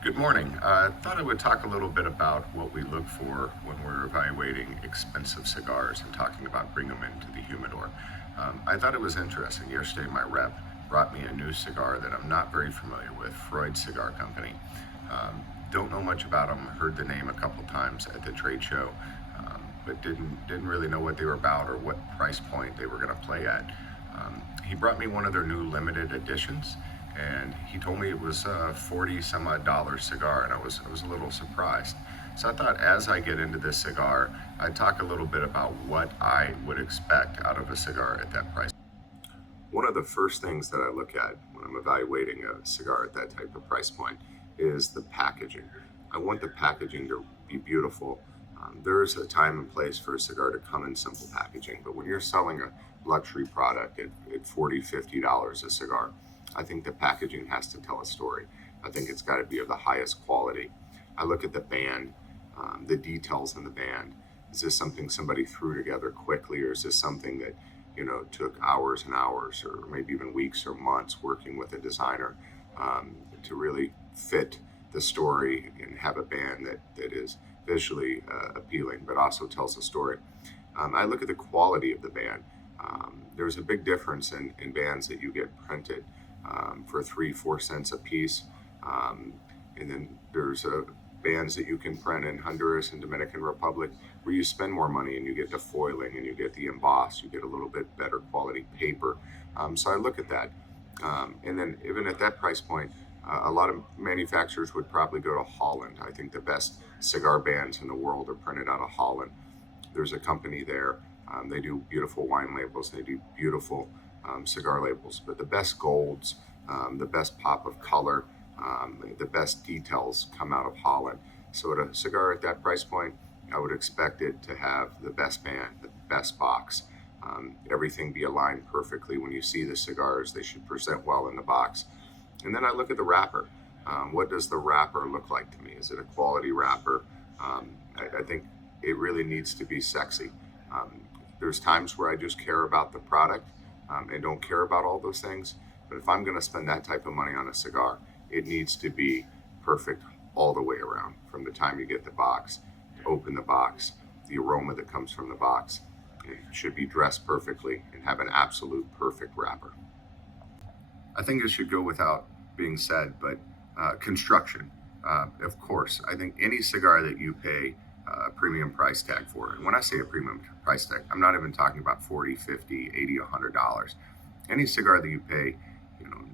Good morning. I thought I would talk a little bit about what we look for when we're evaluating expensive cigars and talking about bringing them into the humidor. I thought it was interesting. Yesterday, my rep brought me a new cigar that I'm not very familiar with, Freud Cigar Company. Don't know much about them. Heard the name a couple times at the trade show, but didn't really know what they were about or what price point they were going to play at. He brought me one of their new limited editions, and he told me it was a 40 some odd dollar cigar, and I was a little surprised. So I thought as I get into this cigar, I'd talk a little bit about what I would expect out of a cigar at that price. One of the first things that I look at when I'm evaluating a cigar at that type of price point is the packaging. I want the packaging to be beautiful. There's a time and place for a cigar to come in simple packaging, but when you're selling a luxury product at $40, $50 a cigar, I think the packaging has to tell a story. I think it's got to be of the highest quality. I look at the band, the details in the band. Is this something somebody threw together quickly, or is this something that took hours and hours, or maybe even weeks or months working with a designer to really fit the story and have a band that is visually appealing, but also tells a story. I look at the quality of the band. There's a big difference in bands that you get printed for 3-4 cents a piece. And then there's bands that you can print in Honduras and Dominican Republic where you spend more money and you get the foiling and you get the emboss, you get a little bit better quality paper. So I look at that. And then even at that price point, a lot of manufacturers would probably go to Holland. I think the best cigar bands in the world are printed out of Holland. There's a company there. They do beautiful wine labels. They do beautiful cigar labels. But the best golds, the best pop of color, the best details come out of Holland. So at a cigar at that price point, I would expect it to have the best band, the best box. Everything be aligned perfectly. When you see the cigars, they should present well in the box. And then I look at the wrapper. What does the wrapper look like to me? Is it a quality wrapper? I think it really needs to be sexy. There's times where I just care about the product and don't care about all those things. But if I'm going to spend that type of money on a cigar, it needs to be perfect all the way around. From the time you get the box, open the box, the aroma that comes from the box. It should be dressed perfectly and have an absolute perfect wrapper. I think it should go without being said, but construction, of course. I think any cigar that you pay a premium price tag for, and when I say a premium price tag, I'm not even talking about 40, 50, 80, $100. Any cigar that you pay,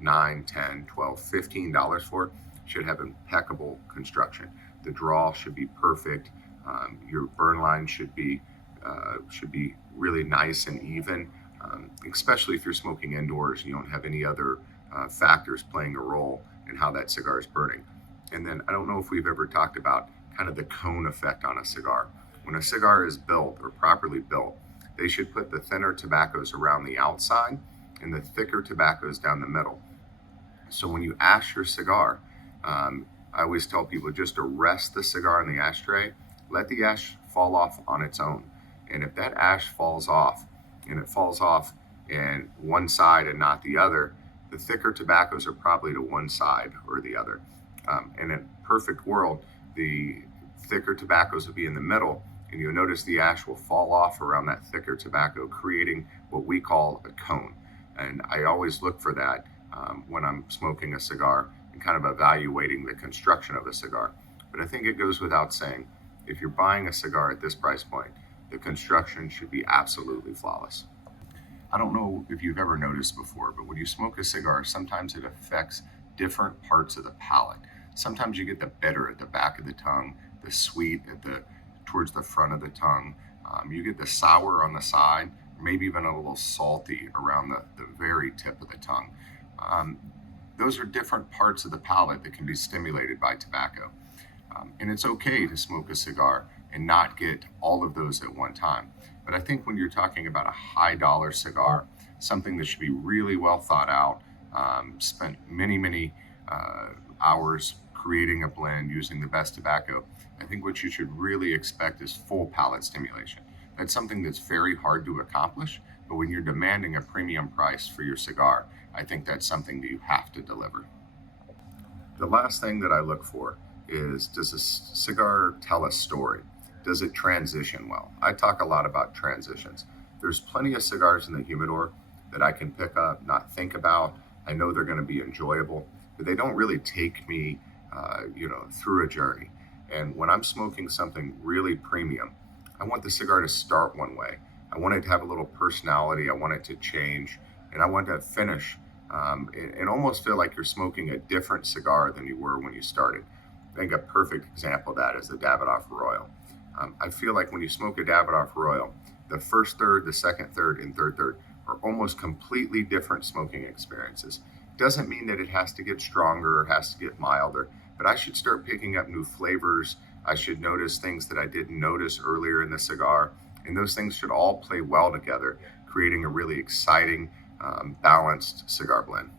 $9, $10, $12, $15 for should have impeccable construction. The draw should be perfect. Your burn line should be really nice and even, especially if you're smoking indoors and you don't have any other factors playing a role in how that cigar is burning. And then I don't know if we've ever talked about kind of the cone effect on a cigar. When a cigar is built or properly built, they should put the thinner tobaccos around the outside and the thicker tobaccos down the middle. So when you ash your cigar, I always tell people just to rest the cigar in the ashtray, let the ash fall off on its own. And if that ash falls off, and it falls off in one side and not the other, the thicker tobaccos are probably to one side or the other. In a perfect world, the thicker tobaccos will be in the middle, and you'll notice the ash will fall off around that thicker tobacco, creating what we call a cone. And I always look for that when I'm smoking a cigar and kind of evaluating the construction of a cigar. But I think it goes without saying, if you're buying a cigar at this price point, the construction should be absolutely flawless. I don't know if you've ever noticed before, but when you smoke a cigar, sometimes it affects different parts of the palate. Sometimes you get the bitter at the back of the tongue, the sweet towards the front of the tongue. You get the sour on the side, maybe even a little salty around the very tip of the tongue. Those are different parts of the palate that can be stimulated by tobacco. And it's okay to smoke a cigar and not get all of those at one time. But I think when you're talking about a high dollar cigar, something that should be really well thought out, spent many hours creating a blend using the best tobacco, I think what you should really expect is full palate stimulation. That's something that's very hard to accomplish, but when you're demanding a premium price for your cigar, I think that's something that you have to deliver. The last thing that I look for is, does a cigar tell a story? Does it transition well? I talk a lot about transitions. There's plenty of cigars in the humidor that I can pick up, not think about. I know they're going to be enjoyable, but they don't really take me, through a journey. And when I'm smoking something really premium, I want the cigar to start one way. I want it to have a little personality. I want it to change, and I want to finish and almost feel like you're smoking a different cigar than you were when you started. I think a perfect example of that is the Davidoff Royal. I feel like when you smoke a Davidoff Royal, the first third, the second third, and third third are almost completely different smoking experiences. Doesn't mean that it has to get stronger or has to get milder, but I should start picking up new flavors. I should notice things that I didn't notice earlier in the cigar, and those things should all play well together, creating a really exciting, balanced cigar blend.